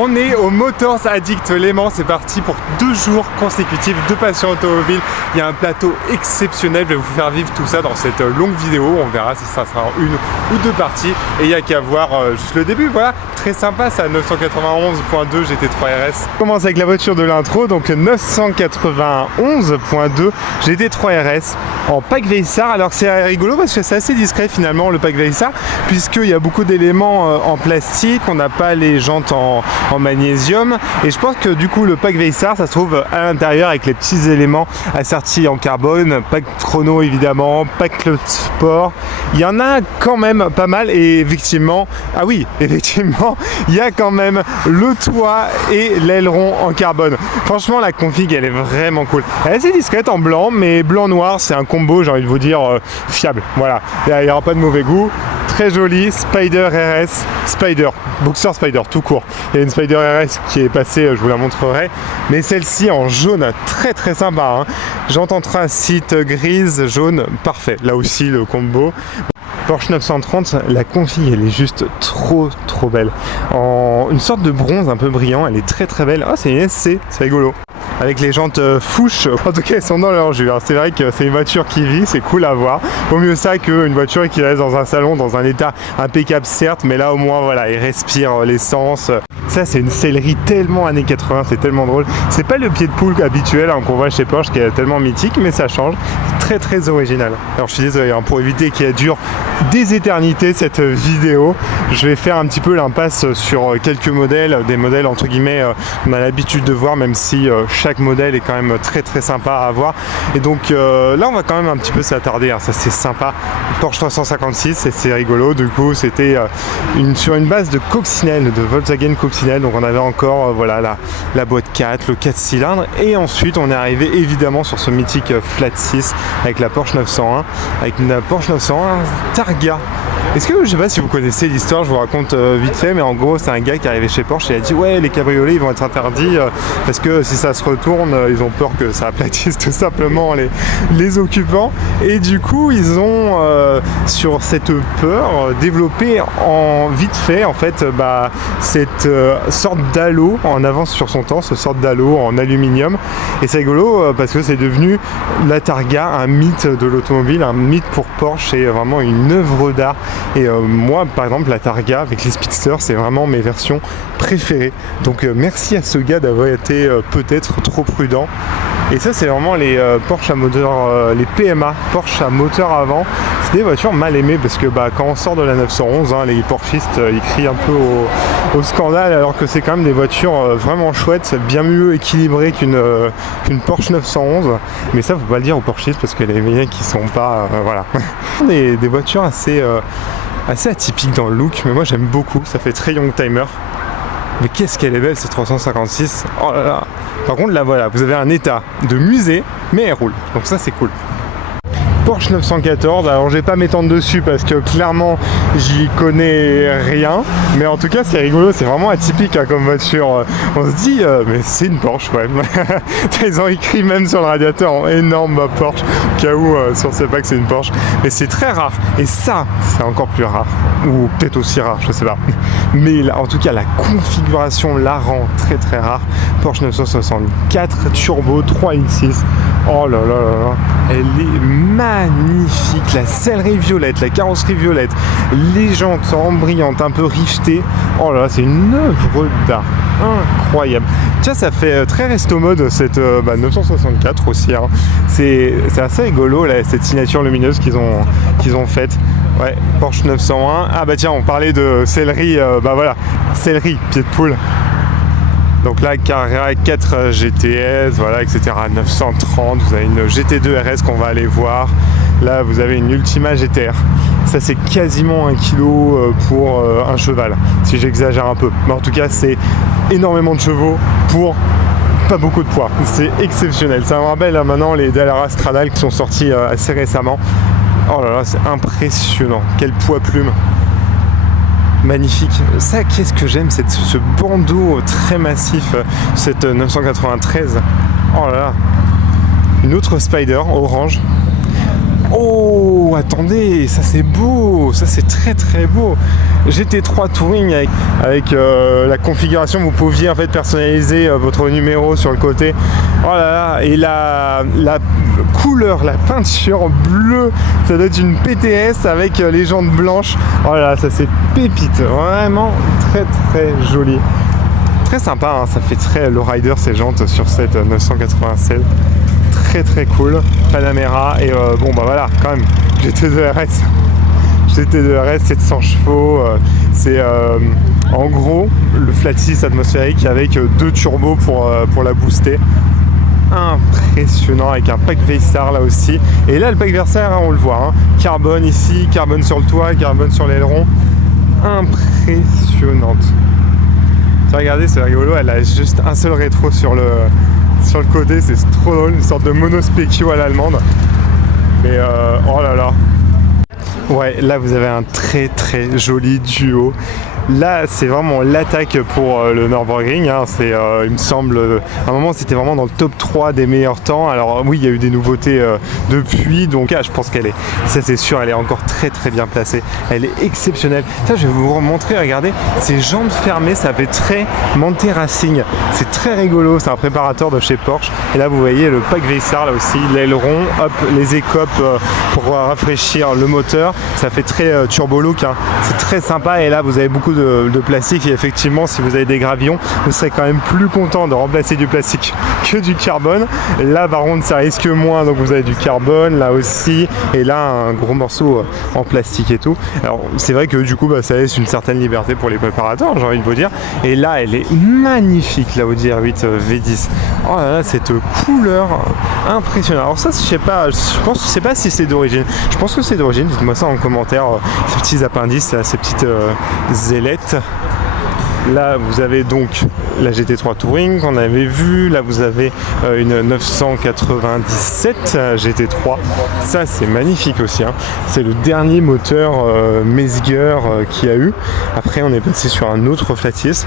On est au Motors Addict Léman, c'est parti pour 2 jours consécutifs de passion automobile. Il y a un plateau exceptionnel, je vais vous faire vivre tout ça dans cette longue vidéo. On verra si ça sera en 1 ou 2 parties. Et il n'y a qu'à voir juste le début, voilà. Très sympa, ça, 991.2 GT3 RS. On commence avec la voiture de l'intro, donc 991.2 GT3 RS en pack Veissar. Alors c'est rigolo parce que c'est assez discret finalement le pack Veissar, puisqu'il y a beaucoup d'éléments en plastique, on n'a pas les jantes en magnésium, et je pense que du coup le pack Veissar ça se trouve à l'intérieur avec les petits éléments assertis en carbone, pack chrono évidemment, pack clutch sport, il y en a quand même pas mal. Et effectivement, ah oui, effectivement il y a quand même le toit et l'aileron en carbone. Franchement la config elle est vraiment cool, elle est assez discrète en blanc, mais blanc noir c'est un combo, j'ai envie de vous dire fiable, voilà, il n'y aura pas de mauvais goût. Très joli, Spider RS, Spider, Boxer Spider tout court. Il y a une Spider RS qui est passée, je vous la montrerai, mais celle-ci en jaune, très très sympa, hein. Jante en tracite grise, jaune, parfait. Là aussi le combo. Porsche 930, la config elle est juste trop belle. En une sorte de bronze un peu brillant, elle est très très belle. Ah, c'est une SC, c'est rigolo. Avec les jantes fouches, en tout cas elles sont dans leur jus. C'est vrai que c'est une voiture qui vit, c'est cool à voir. Vaut mieux ça qu'une voiture qui reste dans un salon, dans un état impeccable certes, mais là au moins voilà, il respire l'essence. Ça c'est une sellerie tellement années 80, c'est tellement drôle. C'est pas le pied de poule habituel qu'on voit chez Porsche qui est tellement mythique, mais ça change. Très très original. Alors je suis désolé, hein, pour éviter qu'elle dure des éternités cette vidéo, je vais faire un petit peu l'impasse sur quelques modèles, des modèles entre guillemets qu'on a l'habitude de voir, même si chaque modèle est quand même très très sympa à avoir. Et donc là on va quand même un petit peu s'attarder, hein, ça c'est sympa. Porsche 356 et c'est rigolo, du coup c'était sur une base de coccinelle, de Volkswagen coccinelle, donc on avait encore voilà la boîte 4, le 4 cylindres, et ensuite on est arrivé évidemment sur ce mythique flat 6 avec la Porsche 901, avec une Porsche 901 Targa. Est-ce que, je sais pas si vous connaissez l'histoire, je vous raconte vite fait, mais en gros c'est un gars qui est arrivé chez Porsche et il a dit ouais, les cabriolets ils vont être interdits parce que si ça se retourne, ils ont peur que ça aplatisse tout simplement les occupants, et du coup ils ont sur cette peur développé en vite fait en fait cette sorte d'halo en avance sur son temps, cette sorte d'halo en aluminium, et c'est rigolo parce que c'est devenu la Targa, un mythe de l'automobile, un mythe pour Porsche, et vraiment une œuvre d'art. Et moi par exemple la Targa avec les Speedsters c'est vraiment mes versions préférées, donc merci à ce gars d'avoir été peut-être trop prudent. Et ça c'est vraiment les Porsche à moteur, les PMA, Porsche à moteur avant, c'est des voitures mal aimées parce que quand on sort de la 911, hein, les Porschistes ils crient un peu au scandale, alors que c'est quand même des voitures vraiment chouettes, bien mieux équilibrées qu'une Porsche 911, mais ça faut pas le dire aux Porschistes parce que les mecs qui sont pas voilà. des voitures assez atypiques dans le look, mais moi j'aime beaucoup, ça fait très young timer. Mais qu'est-ce qu'elle est belle cette 356, oh là là. Par contre là voilà, vous avez un état de musée, mais elle roule, donc ça c'est cool. Porsche 914, alors je vais pas m'étendre dessus parce que clairement j'y connais rien, mais en tout cas c'est rigolo, c'est vraiment atypique hein, comme voiture. On se dit mais c'est une Porsche ouais. Ils ont écrit même sur le radiateur en énorme Porsche, au cas où si on sait pas que c'est une Porsche, mais c'est très rare, et ça c'est encore plus rare, ou peut-être aussi rare, je sais pas, mais là, en tout cas la configuration la rend très très rare. Porsche 964 turbo 3.6, oh là là là là, elle est magnifique, la sellerie violette, la carrosserie violette, les jantes en brillantes, un peu rivetées, oh là là, c'est une œuvre d'art incroyable. Tiens, ça fait très resto mode cette 964 aussi, hein. C'est assez rigolo là, cette signature lumineuse qu'ils ont faite. Ouais, Porsche 901. Ah bah tiens, on parlait de sellerie, voilà, sellerie, pied de poule. Donc là, Carrera 4 GTS, voilà, etc. 930, vous avez une GT2 RS qu'on va aller voir. Là, vous avez une Ultima GTR. Ça, c'est quasiment 1 kg pour un cheval, si j'exagère un peu. Mais en tout cas, c'est énormément de chevaux pour pas beaucoup de poids. C'est exceptionnel. Ça me rappelle là, maintenant les Dallara Stradale qui sont sortis assez récemment. Oh là là, c'est impressionnant. Quel poids plume. Magnifique. Ça, qu'est-ce que j'aime, c'est ce bandeau très massif, cette 993. Oh là là. Une autre Spider orange. Oh Oh, attendez, ça c'est beau, ça c'est très très beau. GT3 Touring avec la configuration, vous pouviez en fait personnaliser votre numéro sur le côté. Oh là là, et la couleur, la peinture bleue, ça doit être une PTS avec les jantes blanches. Oh là là, ça c'est pépite, vraiment très très joli. Très sympa, hein, ça fait très lowrider ces jantes sur cette 996. Très très cool, Panamera et bon bah voilà, quand même, GT2 RS. GT2 RS 700 chevaux, c'est en gros le flat 6 atmosphérique avec 2 turbos pour la booster. Impressionnant, avec un pack Veysar là aussi. Et là le pack Veysar, hein, on le voit, hein, carbone ici, carbone sur le toit, carbone sur l'aileron. Impressionnante. Regardez, c'est rigolo, elle a juste un seul rétro sur le côté, c'est trop drôle, une sorte de monospecchio à l'allemande. Mais oh là là. Ouais, là vous avez un très très joli duo. Là, c'est vraiment l'attaque pour le Nürburgring. Hein. C'est, il me semble, à un moment, c'était vraiment dans le top 3 des meilleurs temps. Alors oui, il y a eu des nouveautés depuis, donc je pense qu'elle est, ça c'est sûr, elle est encore très très bien placée. Elle est exceptionnelle. Ça, je vais vous remontrer, regardez, ces jantes fermées, ça fait très Monte Racing. C'est très rigolo, c'est un préparateur de chez Porsche. Et là, vous voyez le pack Veysar, là aussi, l'aileron, hop, les écopes pour rafraîchir le moteur. Ça fait très turbo look, hein. C'est très sympa. Et là, vous avez beaucoup de plastique et effectivement si vous avez des gravillons vous serez quand même plus content de remplacer du plastique que du carbone. Là par contre ça risque moins, donc vous avez du carbone là aussi et là un gros morceau en plastique et tout. Alors c'est vrai que du coup ça laisse une certaine liberté pour les préparateurs, j'ai envie de vous dire. Et là elle est magnifique, la Audi R8 V10. Oh là là, cette couleur impressionnante. Alors ça je sais pas, je sais pas si c'est d'origine, je pense que c'est d'origine, dites-moi ça en commentaire, ces petits appendices, ces petites ailettes. Là vous avez donc la GT3 Touring qu'on avait vu, là vous avez une 997 GT3, ça c'est magnifique aussi, hein. C'est le dernier moteur Mezger qu'il y a eu. Après on est passé sur un autre flat 6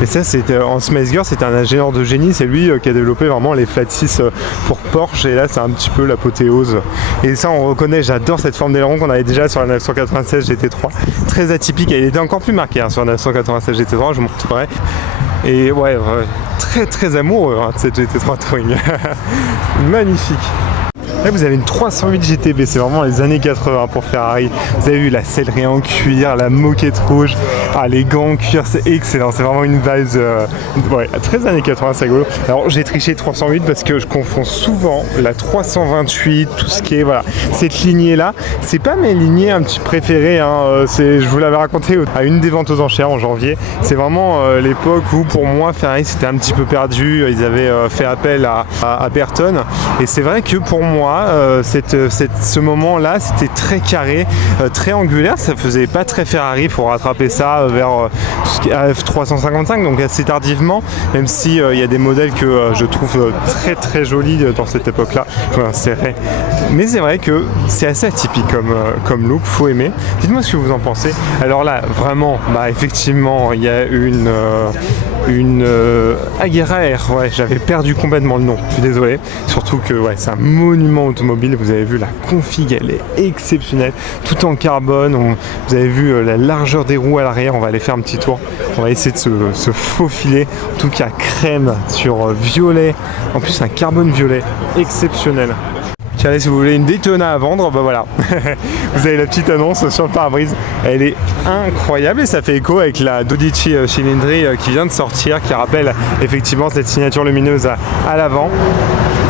et ça c'était en Mezger, c'était un ingénieur de génie, c'est lui qui a développé vraiment les flat 6 pour Porsche et là c'est un petit peu l'apothéose et ça on reconnaît, j'adore cette forme d'aileron qu'on avait déjà sur la 996 GT3, très atypique, et il était encore plus marqué hein, sur la 996 GT3, je vous montrerai. Et ouais, très très amoureux hein, de cette GT3 Touring. Magnifique. Là vous avez une 308 GTB, c'est vraiment les années 80 pour Ferrari. Vous avez vu la sellerie en cuir, la moquette rouge, les gants en cuir, c'est excellent, c'est vraiment une base ouais, très années 80, c'est rigolo. Alors j'ai triché 308 parce que je confonds souvent la 328, tout ce qui est, voilà, cette lignée là, c'est pas mes lignées un petit préférées, hein, je vous l'avais raconté à une des ventes aux enchères en janvier, c'est vraiment l'époque où pour moi Ferrari c'était un petit peu perdu, ils avaient fait appel à Burton, et c'est vrai que pour moi ce moment-là, c'était très carré, très angulaire, ça faisait pas très Ferrari, il faut rattraper ça vers F355, donc assez tardivement, même si il y a des modèles que je trouve très très jolis dans cette époque-là, je m'insérais. Mais c'est vrai que c'est assez atypique comme look, faut aimer. Dites-moi ce que vous en pensez. Alors là, vraiment, effectivement, il y a une Agera R, ouais, j'avais perdu complètement le nom, je suis désolé, surtout que ouais, c'est un monument automobile, vous avez vu la config, elle est exceptionnelle, tout en carbone, vous avez vu la largeur des roues à l'arrière, on va aller faire un petit tour, on va essayer de se faufiler, en tout cas crème sur violet, en plus un carbone violet, exceptionnel. Tiens, si vous voulez une Daytona à vendre, voilà, vous avez la petite annonce sur le pare-brise, elle est incroyable et ça fait écho avec la Dodici Cilindri qui vient de sortir, qui rappelle effectivement cette signature lumineuse à l'avant.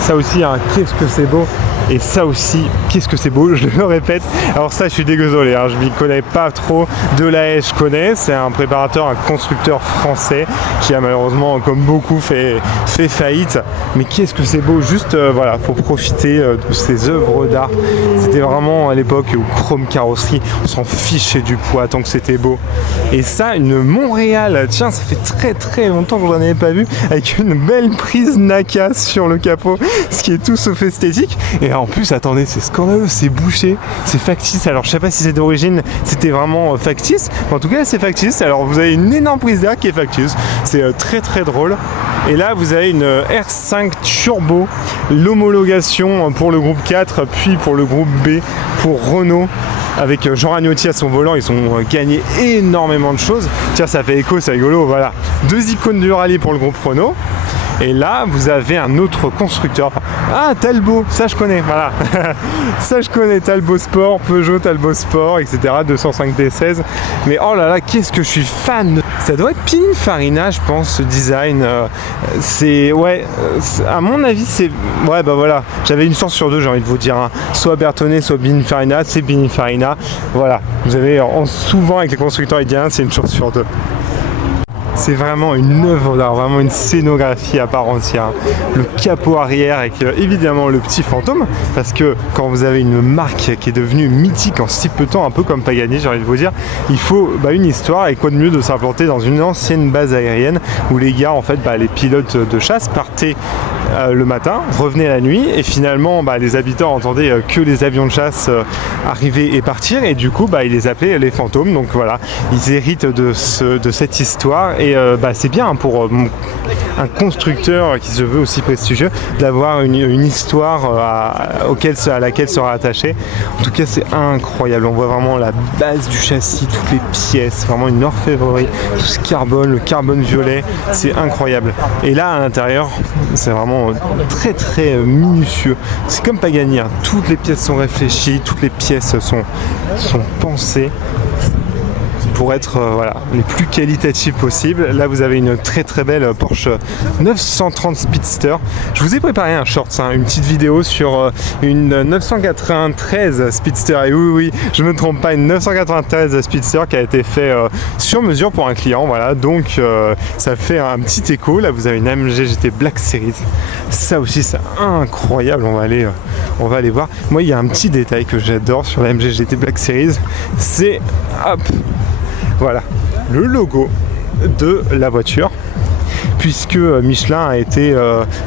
Ça aussi, hein, qu'est-ce que c'est beau! Et ça aussi, qu'est-ce que c'est beau, je le répète. Alors ça, je suis désolé, hein, je m'y connais pas trop. De la je connais, c'est un préparateur, un constructeur français qui a malheureusement, comme beaucoup, fait faillite. Mais qu'est-ce que c'est beau, juste, voilà, faut profiter de ces œuvres d'art. C'était vraiment à l'époque où Chrome Carrosserie, on s'en fichait du poids tant que c'était beau. Et ça, une Montréal, tiens, ça fait très très longtemps que je n'en avais pas vu, avec une belle prise NACA sur le capot, ce qui est tout sauf esthétique. Et en plus, attendez, c'est scandaleux, c'est bouché, c'est factice. Alors je sais pas si c'est d'origine, c'était vraiment factice, mais en tout cas c'est factice. Alors vous avez une énorme prise d'air qui est factice, c'est très très drôle. Et là, vous avez une R5 Turbo, l'homologation pour le groupe 4, puis pour le groupe B, pour Renault. Avec Jean Ragnotti à son volant, ils ont gagné énormément de choses. Tiens, ça fait écho, c'est rigolo, voilà. 2 icônes du rallye pour le groupe Renault. Et là, vous avez un autre constructeur. Ah, Talbot, ça je connais, voilà. Ça je connais, Talbot Sport, Peugeot Talbot Sport, etc. 205 D16. Mais oh là là, qu'est-ce que je suis fan. Ça doit être Pininfarina, je pense, ce design. C'est, ouais, à mon avis, c'est... Ouais, bah voilà, j'avais une chance sur deux, j'ai envie de vous dire. Hein. Soit Bertone, soit Pininfarina, c'est Pininfarina. Voilà, vous avez souvent avec les constructeurs italiens, c'est une chance sur deux. C'est vraiment une œuvre d'art, vraiment une scénographie à part entière. Le capot arrière avec évidemment le petit fantôme, parce que quand vous avez une marque qui est devenue mythique en si peu de temps, un peu comme Pagani, j'ai envie de vous dire, il faut une histoire, et quoi de mieux de s'implanter dans une ancienne base aérienne où les gars, en fait, les pilotes de chasse partaient le matin, revenaient la nuit, et finalement les habitants entendaient que les avions de chasse arriver et partir, et du coup ils les appelaient les fantômes. Donc voilà, ils héritent de cette histoire, et c'est bien pour un constructeur qui se veut aussi prestigieux d'avoir une histoire à laquelle sera attaché. En tout cas, c'est incroyable, on voit vraiment la base du châssis, toutes les pièces, vraiment une orfèvrerie, tout ce carbone, le carbone violet, c'est incroyable. Et là à l'intérieur, c'est vraiment très très minutieux. C'est comme Pagani, hein. Toutes les pièces sont réfléchies, toutes les pièces sont pensées pour être les plus qualitatives possibles. Là, vous avez une très très belle Porsche 930 Speedster. Je vous ai préparé un short, une petite vidéo sur une 993 Speedster. Et oui, je me trompe pas, une 993 Speedster qui a été fait sur mesure pour un client. Voilà, donc ça fait un petit écho. Là, vous avez une AMG GT Black Series. Ça aussi, c'est incroyable. On va aller voir. Moi, il y a un petit détail que j'adore sur la AMG GT Black Series. C'est voilà, le logo de la voiture, puisque Michelin a été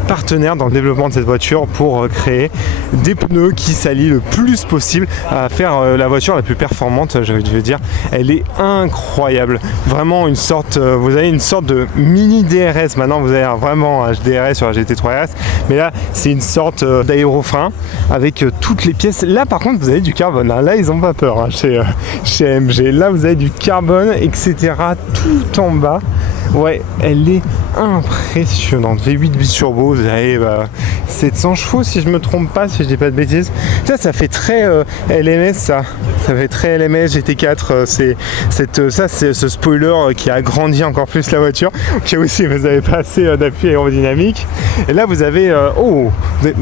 partenaire dans le développement de cette voiture pour créer des pneus qui s'allient le plus possible à faire la voiture la plus performante. Je veux dire, elle est incroyable, vraiment vous avez une sorte de mini DRS. Maintenant vous avez vraiment un DRS sur la GT3 RS, mais là c'est une sorte d'aérofrein avec toutes les pièces. Là par contre vous avez du carbone, hein. Là ils n'ont pas peur, hein, chez AMG. Là vous avez du carbone, etc. tout en bas. Ouais, elle est impressionnante. V8 biturbo, vous avez 700 chevaux si je me trompe pas, si je dis pas de bêtises. Ça fait très LMS, ça fait très LMS GT4. C'est ce spoiler qui a agrandi encore plus la voiture. Ok, aussi vous avez pas assez d'appui aérodynamique. Et là vous avez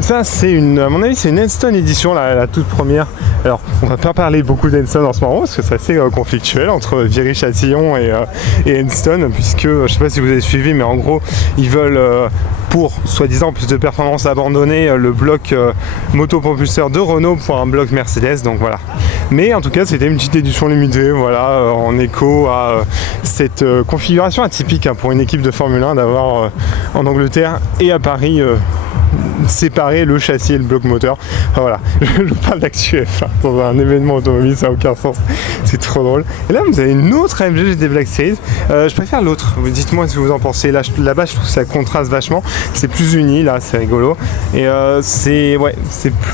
ça c'est à mon avis c'est une Enstone édition, la toute première. Alors on va pas parler beaucoup d'Enstone en ce moment parce que c'est assez conflictuel entre Viry-Châtillon et Enstone, puisque je sais pas si vous avez suivi, mais en gros ils veulent pour soi-disant plus de performance abandonner le bloc motopropulseur de Renault pour un bloc Mercedes. Donc voilà, mais en tout cas c'était une petite édition limitée, voilà, en écho à cette configuration atypique pour une équipe de Formule 1 d'avoir en Angleterre et à Paris séparer le châssis et le bloc moteur. Enfin, voilà, je parle d'actu F1 dans un événement automobile, ça n'a aucun sens, c'est trop drôle. Et là vous avez une autre AMG GT Black Series, je préfère l'autre, dites-moi ce que vous en pensez. Là-bas je trouve que ça contraste vachement, c'est plus uni, là c'est rigolo, et c'est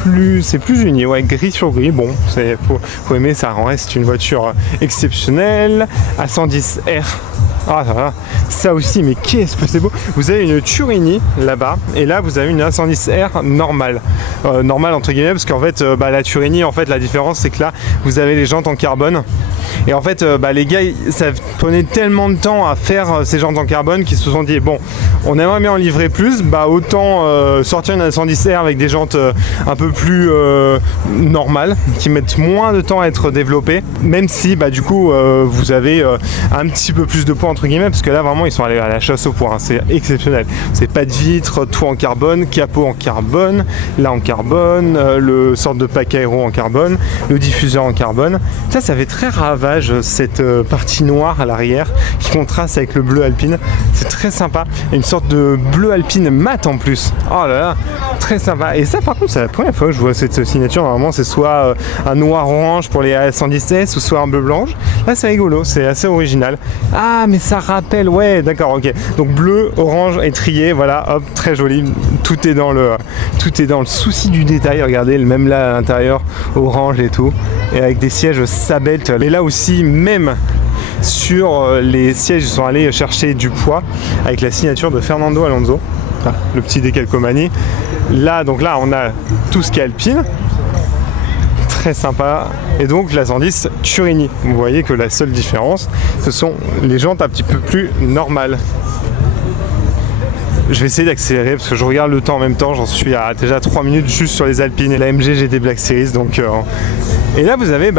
plus uni, ouais, gris sur gris. Bon, faut aimer, ça reste une voiture exceptionnelle, A110R. Ah ça aussi, mais qu'est-ce que c'est beau. Vous avez une Turini là-bas, et là vous avez une A110R normale, normale entre guillemets, parce qu'en fait la Turini, en fait la différence c'est que là vous avez les jantes en carbone, et en fait les gars ça prenait tellement de temps à faire ces jantes en carbone qu'ils se sont dit bon, on aimerait bien en livrer plus, autant sortir une A110R avec des jantes un peu plus normales, qui mettent moins de temps à être développées, même si du coup vous avez un petit peu plus de poids entre guillemets, parce que là vraiment ils sont allés à la chasse au poids, hein. C'est exceptionnel, c'est pas de vitres, tout en carbone, capot en carbone, là en carbone, le sorte de pack aéro en carbone, le diffuseur en carbone. Ça fait très ravage, cette partie noire à l'arrière qui contraste avec le bleu alpine, c'est très sympa, une sorte de bleu alpine mat en plus. Oh là là, très sympa. Et ça par contre c'est la première fois que je vois cette signature. Normalement c'est soit un noir orange pour les A110S ou soit un bleu blanche. Là c'est rigolo, c'est assez original. Ah mais ça rappelle, ouais, d'accord, ok. Donc bleu, orange, étrier, voilà, hop, très joli. Tout est dans le souci du détail. Regardez, même là à l'intérieur, orange et tout, et avec des sièges Sabelt. Et là aussi, même sur les sièges, ils sont allés chercher du poids avec la signature de Fernando Alonso, le petit décalcomanie. Là, donc là, on a tout ce qui est alpine. Très sympa. Et donc la 110 Turini. Vous voyez que la seule différence, ce sont les jantes un petit peu plus normales. Je vais essayer d'accélérer parce que je regarde le temps en même temps. J'en suis à déjà 3 minutes juste sur les alpines et la MG GT Black Series. Donc, et là vous avez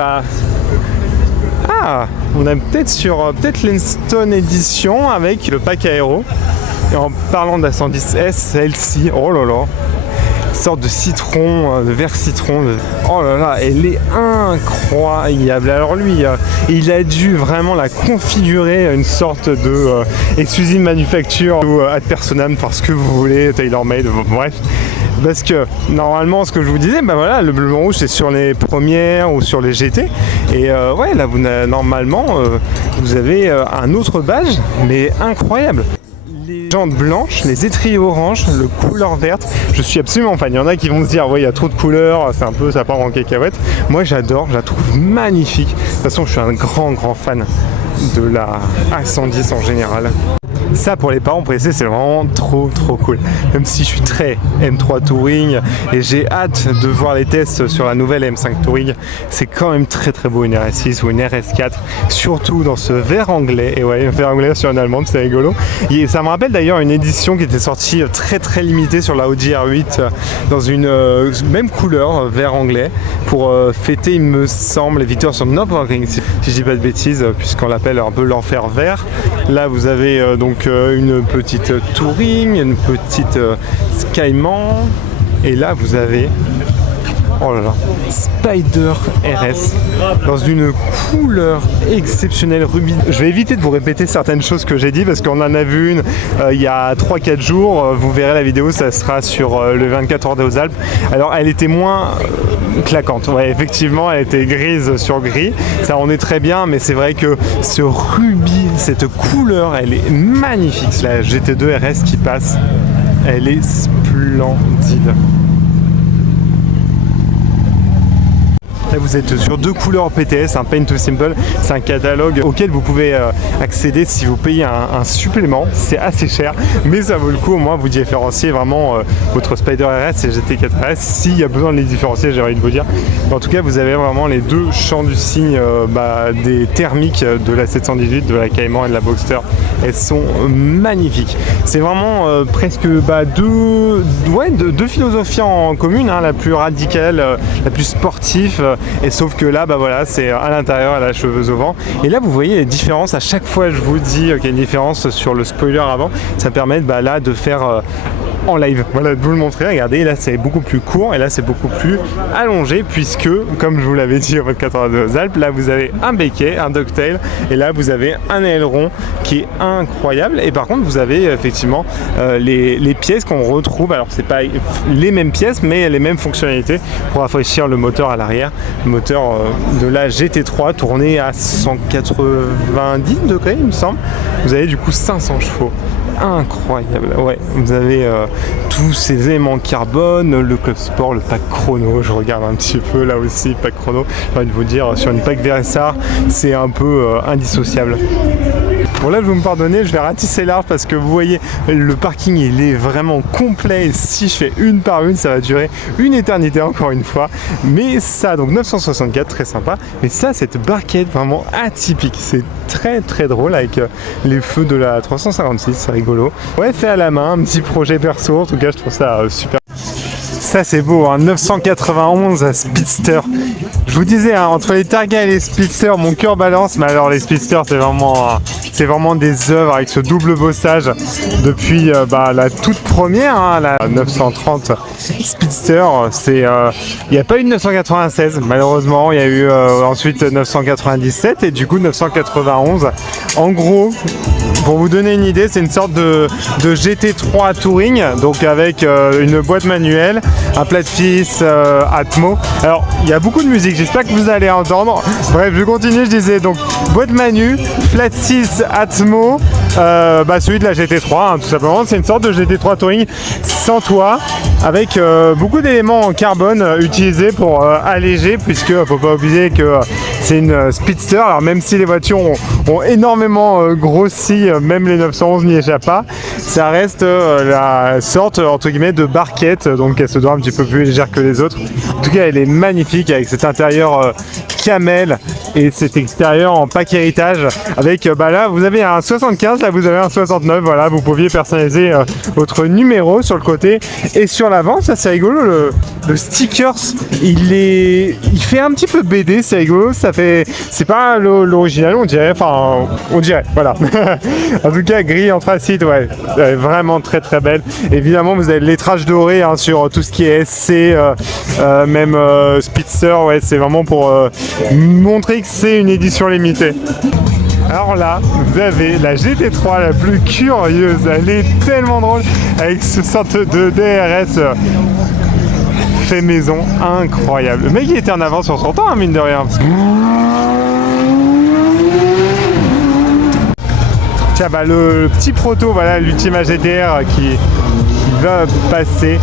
on a peut-être sur l'Enstone Edition avec le pack aéro. Et en parlant de la 110S, celle-ci, oh là là, sorte de citron, de vert citron. Oh là là, elle est incroyable. Alors lui, il a dû vraiment la configurer une sorte de exclusive manufacture ou ad personam, parce que vous voulez, tailor-made, bref. Parce que normalement, ce que je vous disais, voilà, le bleu rouge c'est sur les premières ou sur les GT. Et ouais, là, normalement, vous avez un autre badge, mais incroyable. Les jantes blanches, les étriers orange, le couleur verte, je suis absolument fan. Il y en a qui vont se dire, ouais, il y a trop de couleurs, c'est un peu, ça part en cacahuète. Moi, j'adore, je la trouve magnifique. De toute façon, je suis un grand fan de la A110 en général. Ça, pour les parents pressés, c'est vraiment trop cool. Même si je suis très M3 Touring et j'ai hâte de voir les tests sur la nouvelle M5 Touring, c'est quand même très beau une RS6 ou une RS4, surtout dans ce vert anglais. Et ouais, un vert anglais sur une allemande, c'est rigolo. Et ça me rappelle d'ailleurs une édition qui était sortie très limitée sur la Audi R8 dans une même couleur, vert anglais, pour fêter, il me semble, les victoires sur Nürburgring, si je dis pas de bêtises, puisqu'on l'appelle un peu l'enfer vert. Là, vous avez donc une petite Touring, une petite Skyman, et là vous avez, oh là là, Spider RS dans une couleur exceptionnelle rubis. Je vais éviter de vous répéter certaines choses que j'ai dit parce qu'on en a vu une il y a 3-4 jours. Vous verrez la vidéo, ça sera sur le 24 heures des Alpes. Alors elle était moins claquante. Ouais, effectivement, elle était grise sur gris. Ça en est très bien, mais c'est vrai que ce rubis, cette couleur, elle est magnifique. La GT2 RS qui passe, elle est splendide. Là, vous êtes sur 2 couleurs PTS, un Paint to Simple, c'est un catalogue auquel vous pouvez accéder si vous payez un supplément. C'est assez cher, mais ça vaut le coup au moins vous différencier vraiment votre Spider RS et GT4 RS s'il y a besoin de les différencier, j'ai envie de vous dire. En tout cas, vous avez vraiment les deux champs du signe des thermiques de la 718, de la Cayman et de la Boxster. Elles sont magnifiques. C'est vraiment presque deux philosophies en commune, hein, la plus radicale, la plus sportive. Et sauf que là, voilà, c'est à l'intérieur, à la cheveuse au vent. Et là, vous voyez les différences. À chaque fois, je vous dis qu'il y a une différence sur le spoiler avant. Ça permet là de faire en live. Voilà, de vous le montrer. Regardez, là, c'est beaucoup plus court et là, c'est beaucoup plus allongé puisque, comme je vous l'avais dit au 24 heures des Alpes, là, vous avez un béquet, un ducktail et là, vous avez un aileron qui est incroyable. Et par contre, vous avez effectivement les pièces qu'on retrouve. Alors, c'est pas les mêmes pièces, mais les mêmes fonctionnalités pour rafraîchir le moteur à l'arrière. Le moteur de la GT3 tourné à 190 degrés, il me semble. Vous avez du coup 500 chevaux. Incroyable, ouais, vous avez tous ces éléments carbone, le club sport, le pack chrono, je regarde un petit peu là aussi, pack chrono, j'ai envie de vous dire, sur une pack Versar, c'est un peu indissociable. Bon là, vous me pardonnez, je vais ratisser large parce que vous voyez, le parking il est vraiment complet et si je fais une par une, ça va durer une éternité encore une fois. Mais ça, donc 964, très sympa, mais ça, cette barquette vraiment atypique, c'est très drôle avec les feux de la 356, c'est rigolo. Ouais, fait à la main, un petit projet perso, en tout cas je trouve ça super. Ça c'est beau, hein, 991 Speedster. Je vous disais, hein, entre les Targa et les Speedster, mon cœur balance, mais alors les Speedster c'est vraiment des œuvres avec ce double bossage depuis la toute première, hein, la 930 Speedster. Il n'y a pas eu de 996 malheureusement, il y a eu ensuite 997 et du coup 991. En gros, Pour vous donner une idée, c'est une sorte de GT3 Touring, donc avec une boîte manuelle, un plat-de-fils Atmo. Alors, il y a beaucoup de musique, j'espère que vous allez entendre. Bref, je continue, je disais donc boîte manu, flat-6 Atmo, celui de la GT3, hein, tout simplement. C'est une sorte de GT3 Touring sans toit, avec beaucoup d'éléments en carbone utilisés pour alléger, puisque faut pas oublier que c'est une Speedster. Alors même si les voitures ont énormément grossi, même les 911 n'y échappent pas, ça reste la sorte entre guillemets de barquette, donc elle se doit un petit peu plus légère que les autres. En tout cas, elle est magnifique avec cet intérieur camel et cet extérieur en pack héritage avec là vous avez un 75, là vous avez un 69, voilà, vous pouviez personnaliser votre numéro sur le côté et sur l'avant. Ça c'est rigolo, le stickers il fait un petit peu BD, c'est rigolo, ça fait, c'est pas l'original on dirait, voilà. En tout cas gris anthracite, ouais, vraiment très très belle. Évidemment vous avez le lettrage doré hein, sur tout ce qui est SC, même Speedster, ouais, c'est vraiment pour montrer que c'est une édition limitée. Alors là, vous avez la GT3 la plus curieuse, elle est tellement drôle avec ce sorte de DRS fait maison, incroyable. Le mec il était en avance sur son temps, hein, mine de rien. Tiens, le petit proto, voilà, l'Ultima GTR qui va passer.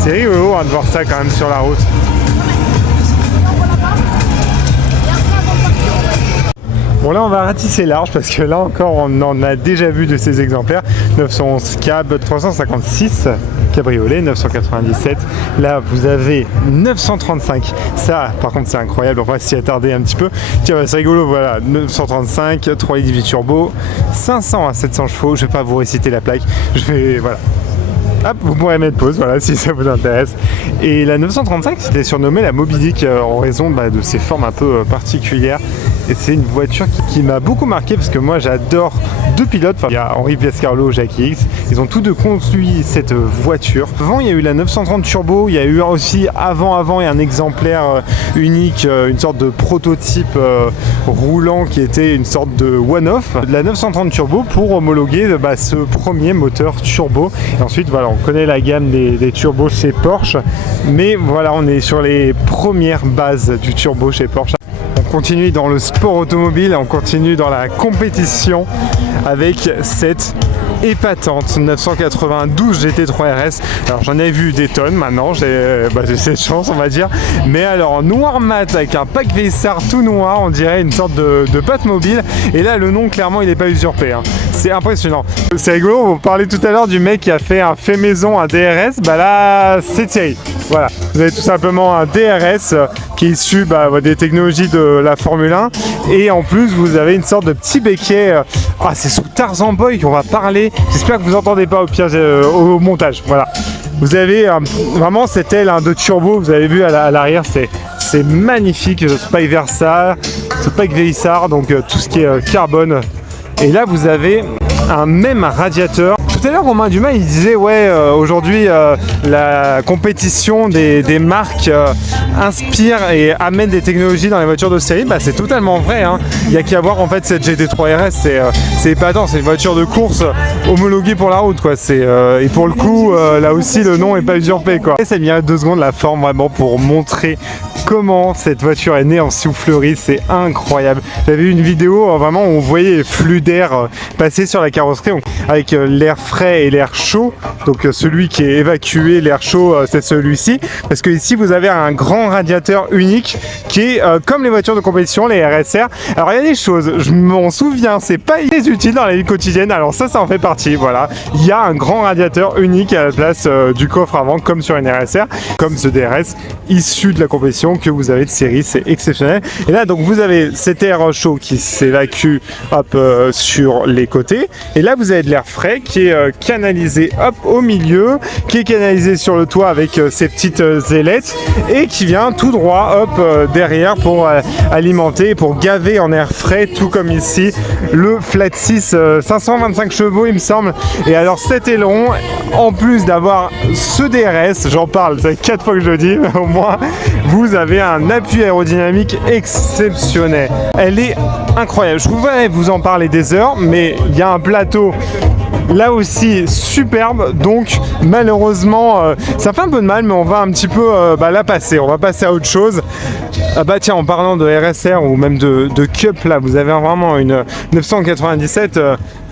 C'est rigolo hein, de voir ça quand même sur la route. Bon là on va ratisser large parce que là encore on en a déjà vu de ces exemplaires. 911 cab, 356 cabriolet, 997. Là vous avez 935. Ça par contre c'est incroyable, on va s'y attarder un petit peu. Tiens c'est rigolo, voilà, 935, 3.8 turbo, 500 à 700 chevaux. Je vais pas vous réciter la plaque, je vais, voilà. Hop, vous pourrez mettre pause, voilà, si ça vous intéresse. Et la 935, c'était surnommée la Moby Dick en raison de ses formes un peu particulières. Et c'est une voiture qui m'a beaucoup marqué parce que moi j'adore deux pilotes. Enfin, il y a Henri Piascarlo, Jackie X. Ils ont tous deux construit cette voiture. Avant, il y a eu la 930 Turbo. Il y a eu aussi avant et un exemplaire unique, une sorte de prototype roulant qui était une sorte de one-off. La 930 Turbo pour homologuer ce premier moteur turbo. Et ensuite, voilà, on connaît la gamme des turbos chez Porsche. Mais voilà, on est sur les premières bases du turbo chez Porsche. On continue dans le sport automobile, on continue dans la compétition avec cette épatante 992 GT3 RS. Alors j'en ai vu des tonnes maintenant, j'ai cette chance on va dire, mais alors noir mat avec un pack Vessar tout noir, on dirait une sorte de pâte mobile, et là le nom clairement il n'est pas usurpé hein. C'est impressionnant. C'est rigolo, on parlait tout à l'heure du mec qui a fait un fait maison, un DRS, là c'est Thierry. Voilà, vous avez tout simplement un DRS qui est issu des technologies de la Formule 1, et en plus vous avez une sorte de petit béquet. C'est sous Tarzan Boy qu'on va parler. J'espère que vous n'entendez pas au pire au montage. Voilà. Vous avez vraiment cette aile de turbo, vous avez vu à l'arrière, c'est magnifique. Ce pack Vessar, donc tout ce qui est carbone. Et là vous avez un même radiateur. Tout à l'heure Romain Dumas il disait aujourd'hui la compétition des marques inspire et amène des technologies dans les voitures de série. C'est totalement vrai hein. Il n'y a qu'à voir en fait cette GT3 RS, c'est épatant, c'est une voiture de course homologuée pour la route quoi. Et pour le coup là aussi le nom est pas usurpé quoi. Et ça mérite 2 secondes la forme vraiment pour montrer comment cette voiture est née en soufflerie, c'est incroyable. J'avais vu une vidéo vraiment où on voyait les flux d'air passer sur la carrosserie avec l'air frais et l'air chaud. Donc celui qui est évacué, l'air chaud, c'est celui-ci. Parce que ici vous avez un grand radiateur unique qui est comme les voitures de compétition, les RSR. Alors il y a des choses, je m'en souviens, c'est pas très utile dans la vie quotidienne. Alors ça en fait partie, voilà. Il y a un grand radiateur unique à la place du coffre avant, comme sur une RSR, comme ce DRS issu de la compétition que vous avez de série, c'est exceptionnel. Et là donc vous avez cet air chaud qui s'évacue sur les côtés, et là vous avez de l'air frais qui est canalisé au milieu, qui est canalisé sur le toit avec ces petites ailettes, et qui vient tout droit derrière pour alimenter, pour gaver en air frais, tout comme ici le Flat 6 525 chevaux il me semble. Et alors cet aileron, en plus d'avoir ce DRS, j'en parle, c'est 4 fois que je le dis au moins, vous avez un appui aérodynamique exceptionnel. Elle est incroyable. Je pourrais vous en parler des heures, mais il y a un plateau là aussi superbe, donc malheureusement ça fait un peu de mal, mais on va un petit peu la passer, on va passer à autre chose. Ah bah tiens, en parlant de RSR ou même de Cup, là vous avez vraiment une 997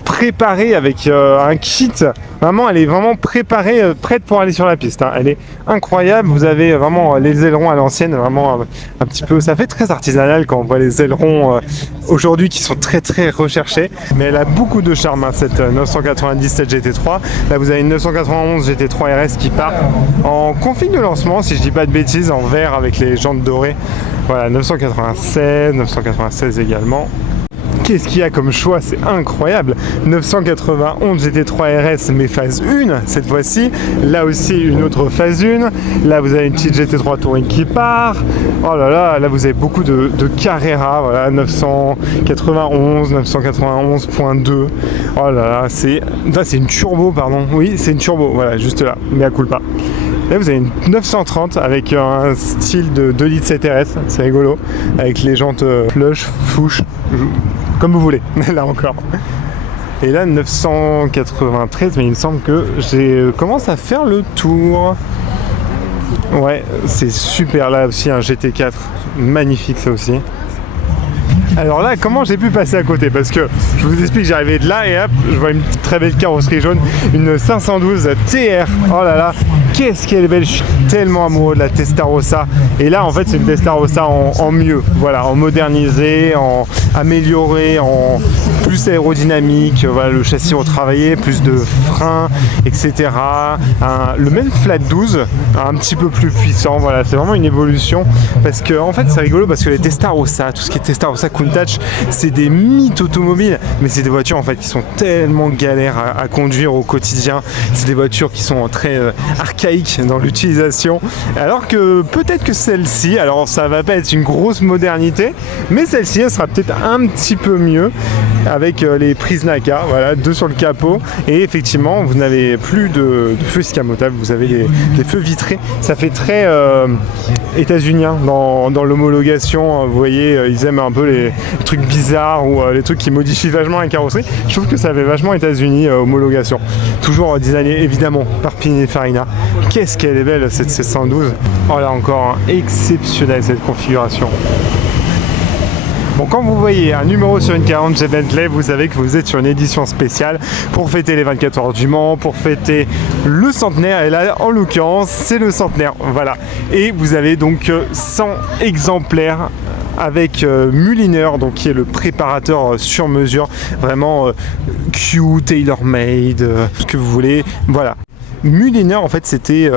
préparée avec un kit. Vraiment, elle est vraiment préparée, prête pour aller sur la piste, hein. Elle est incroyable. Vous avez vraiment les ailerons à l'ancienne, vraiment un petit peu. Ça fait très artisanal quand on voit les ailerons aujourd'hui qui sont très très recherchés. Mais elle a beaucoup de charme, hein, cette 997 GT3. Là, vous avez une 991 GT3 RS qui part en config de lancement, si je dis pas de bêtises, en vert avec les jantes dorées. Voilà, 996 également. Qu'est-ce qu'il y a comme choix, c'est incroyable. 991 GT3 RS mais phase 1 cette fois-ci. Là aussi une autre phase 1. Là vous avez une petite GT3 Touring qui part. Oh là là, là vous avez beaucoup de Carrera. Voilà, 991, 991.2. Oh là là, c'est une turbo, pardon. Oui, c'est une turbo, voilà, juste là, mais à culpa. Là vous avez une 930 avec un style de 2 litres 7 RS, c'est rigolo, avec les jantes flush, fouche, comme vous voulez, là encore. Et là 993, mais il me semble que j'ai commence à faire le tour. Ouais, c'est super, là aussi un GT4, magnifique ça aussi. Alors là, comment j'ai pu passer à côté? Parce que je vous explique, j'arrivais de là et hop, je vois une très belle carrosserie jaune, une 512 TR. Oh là là, qu'est-ce qu'elle est belle! Je suis tellement amoureux de la Testarossa. Et là, en fait, c'est une Testarossa en mieux, voilà, en modernisé, en amélioré, en plus aérodynamique. Voilà, le châssis retravaillé, plus de freins, etc. Le même flat 12, un petit peu plus puissant. Voilà, c'est vraiment une évolution. Parce que en fait, c'est rigolo parce que les Testarossa, tout ce qui est Testarossa Countach, c'est des mythes automobiles, mais c'est des voitures en fait qui sont tellement galères à conduire au quotidien. C'est des voitures qui sont très archaïques dans l'utilisation, alors que peut-être que celle-ci, alors ça va pas être une grosse modernité, mais celle-ci elle sera peut-être un petit peu mieux avec les prises NACA, voilà, 2 sur le capot, et effectivement vous n'avez plus de feux escamotables, vous avez des feux vitrés. Ça fait très états-unien dans l'homologation. Vous voyez, ils aiment un peu les trucs bizarres ou les trucs qui modifient vachement la carrosserie. Je trouve que ça fait vachement États-Unis homologation. Toujours designé évidemment par Pininfarina. Qu'est-ce qu'elle est belle cette 712. Oh là encore, hein, exceptionnelle cette configuration. Bon, quand vous voyez un numéro sur une 40 chez Bentley, vous savez que vous êtes sur une édition spéciale pour fêter les 24 heures du Mans, pour fêter le centenaire. Et là, en l'occurrence, c'est le centenaire. Voilà. Et vous avez donc 100 exemplaires avec Mulliner, donc qui est le préparateur sur mesure, vraiment Q, tailor-made, ce que vous voulez. Voilà. Mulliner en fait c'était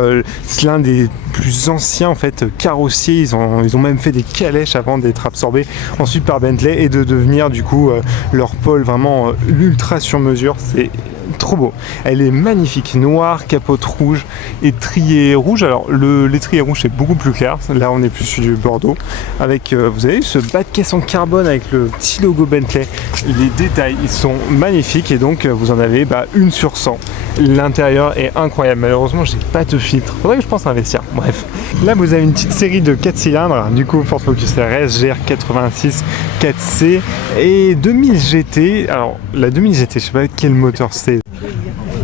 l'un des plus anciens en fait carrossiers, ils ont même fait des calèches avant d'être absorbés ensuite par Bentley et de devenir du coup leur pôle vraiment ultra sur mesure. C'est trop beau. Elle est magnifique, noire, capote rouge, étrier rouge. Alors l'étrier rouge c'est beaucoup plus clair, là on est plus sur du bordeaux avec vous avez ce bas de caisse en carbone avec le petit logo Bentley. Les détails ils sont magnifiques et donc vous en avez une sur 100. L'intérieur est incroyable. Malheureusement j'ai pas de filtre, faudrait que je pense investir. Bref, là vous avez une petite série de 4 cylindres, du coup Ford Focus RS, GR86 4C et 2000 GT. Alors la 2000 GT, je sais pas quel moteur c'est.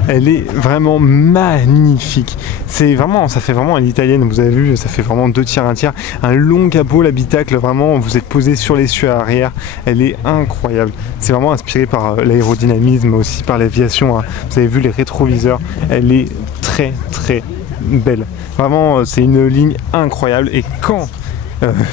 Elle est vraiment magnifique. C'est vraiment, ça fait vraiment à l'italienne. Vous avez vu, ça fait vraiment 2 tiers, 1 tiers. Un long capot, l'habitacle, vraiment, vous êtes posé sur l'essieu arrière. Elle est incroyable. C'est vraiment inspiré par l'aérodynamisme, aussi par l'aviation. Hein. Vous avez vu les rétroviseurs. Elle est très, très belle. Vraiment, c'est une ligne incroyable. Et quand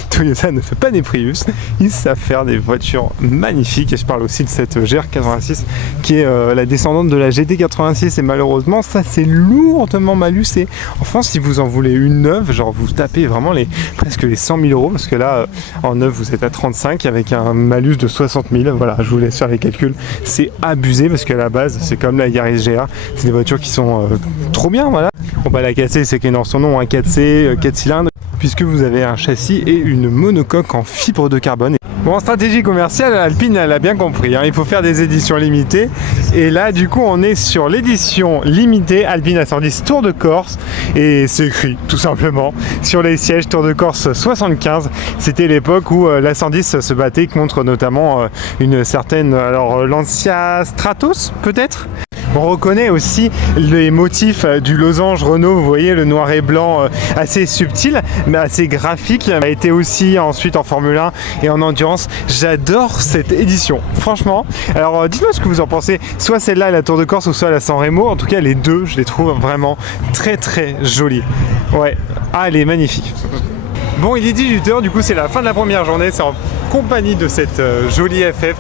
Toyota ne fait pas des Prius, ils savent faire des voitures magnifiques. Et je parle aussi de cette GR86 qui est la descendante de la GT86 et malheureusement ça c'est lourdement mal usé. Enfin, si vous en voulez une neuve, genre vous tapez vraiment presque les 100 000 euros parce que là en neuve vous êtes à 35 avec un malus de 60 000. Voilà, je vous laisse faire les calculs. C'est abusé parce qu'à la base c'est comme la Yaris GR, c'est des voitures qui sont trop bien. Voilà. Bon bah la 4C c'est qu'elle est dans son nom, un 4C 4 cylindres, puisque vous avez un châssis et une monocoque en fibre de carbone. Bon, en stratégie commerciale, Alpine, elle a bien compris, hein, il faut faire des éditions limitées. Et là, du coup, on est sur l'édition limitée Alpine A110 Tour de Corse. Et c'est écrit, tout simplement, sur les sièges Tour de Corse 75. C'était l'époque où l'A110 se battait contre notamment une certaine, alors Lancia Stratos, peut-être. On reconnaît aussi les motifs du losange Renault, vous voyez le noir et blanc assez subtil, mais assez graphique. Il a été aussi ensuite en Formule 1 et en endurance. J'adore cette édition, franchement. Alors dites-moi ce que vous en pensez, soit celle-là, la Tour de Corse, ou soit la San Remo. En tout cas, les deux, je les trouve vraiment très très jolies. Ouais, ah, elle est magnifique. Bon, il est 18h, du coup c'est la fin de la première journée, c'est en compagnie de cette jolie FF.